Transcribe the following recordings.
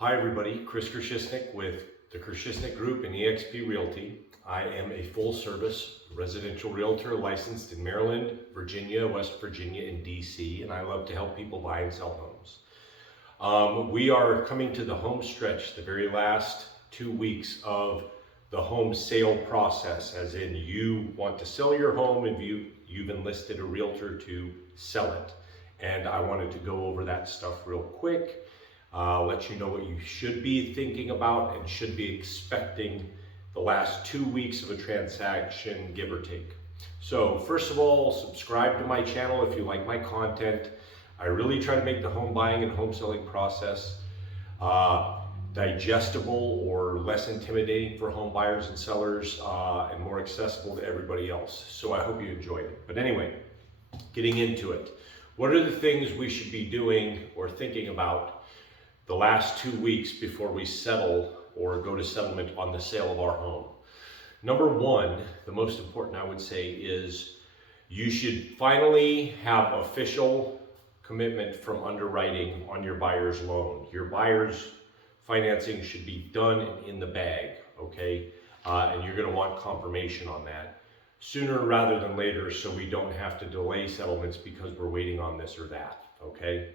Hi everybody, Chris Krashisnik with the Krashisnik Group and eXp Realty. I am a full-service residential realtor licensed in Maryland, Virginia, West Virginia, and DC, and I love to help people buy and sell homes. We are coming to the home stretch, the very last 2 weeks of the home sale process, as in you want to sell your home and you've enlisted a realtor to sell it. And I wanted to go over that stuff real quick. Let you know what you should be thinking about and should be expecting the last 2 weeks of a transaction, give or take. So first of all, subscribe to my channel if you like my content. I really try to make the home buying and home selling process digestible or less intimidating for home buyers and sellers and more accessible to everybody else. So I hope you enjoy it. But anyway, getting into it. What are the things we should be doing or thinking about the last 2 weeks before we settle or go to settlement on the sale of our home? Number one, the most important I would say, is you should finally have official commitment from underwriting on your buyer's loan. Your buyer's financing should be done and in the bag, okay? And you're gonna want confirmation on that sooner rather than later, so we don't have to delay settlements because we're waiting on this or that, okay?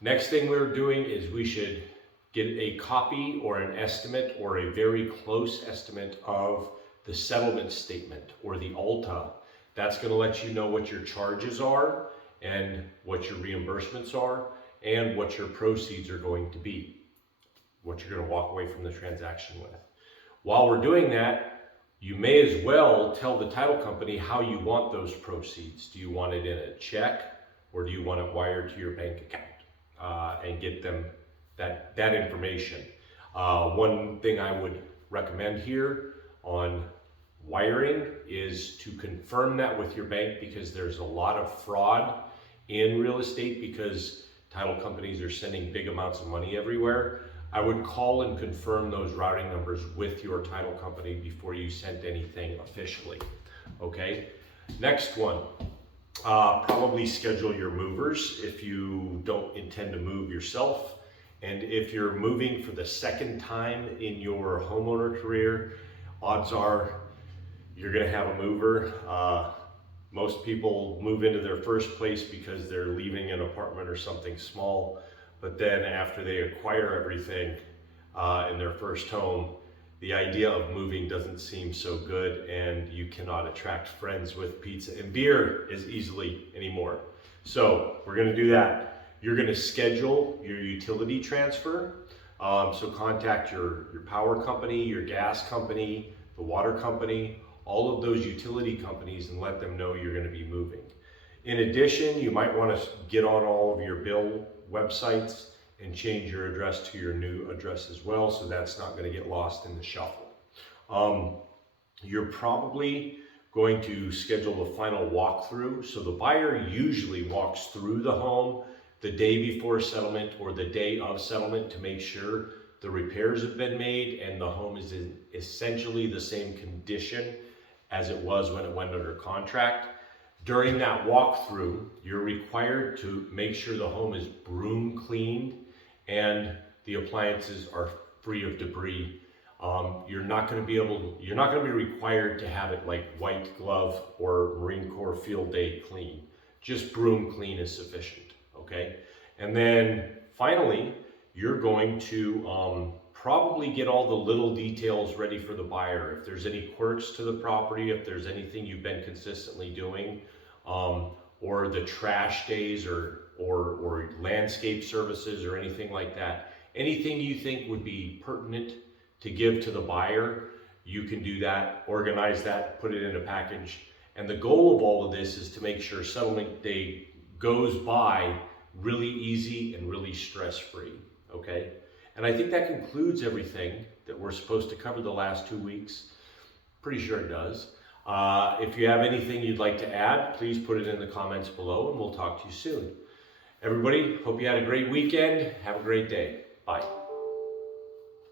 Next thing we're doing is we should get a copy or an estimate or a very close estimate of the settlement statement or the ALTA. That's going to let you know what your charges are and what your reimbursements are and what your proceeds are going to be, what you're going to walk away from the transaction with. While we're doing that, you may as well tell the title company how you want those proceeds. Do you want it in a check or do you want it wired to your bank account? And get them that information. One thing I would recommend here on wiring is to confirm that with your bank, because there's a lot of fraud in real estate because title companies are sending big amounts of money everywhere. I would call and confirm those routing numbers with your title company before you send anything officially, okay? Next one. Probably schedule your movers if you don't intend to move yourself. And if you're moving for the second time in your homeowner career, odds are you're going to have a mover. Most people move into their first place because they're leaving an apartment or something small. But then after they acquire everything in their first home, the idea of moving doesn't seem so good, and you cannot attract friends with pizza and beer as easily anymore. So we're going to do that. You're going to schedule your utility transfer. So contact your power company, your gas company, the water company, all of those utility companies, and let them know you're going to be moving. In addition, you might want to get on all of your bill websites and change your address to your new address as well, so that's not going to get lost in the shuffle. You're probably going to schedule the final walkthrough. So the buyer usually walks through the home the day before settlement or the day of settlement to make sure the repairs have been made and the home is in essentially the same condition as it was when it went under contract. During that walkthrough, you're required to make sure the home is broom cleaned and the appliances are free of debris. You're not going to be required to have it like white glove or Marine Corps field day clean. Just broom clean is sufficient, okay? And then finally, you're going to probably get all the little details ready for the buyer. If there's any quirks to the property, if there's anything you've been consistently doing, or the trash days or landscape services or anything like that. Anything you think would be pertinent to give to the buyer, you can do that, organize that, put it in a package. And the goal of all of this is to make sure settlement day goes by really easy and really stress-free, okay? And I think that concludes everything that we're supposed to cover the last 2 weeks. Pretty sure it does. If you have anything you'd like to add, please put it in the comments below and we'll talk to you soon. Everybody, hope you had a great weekend. Have a great day. Bye.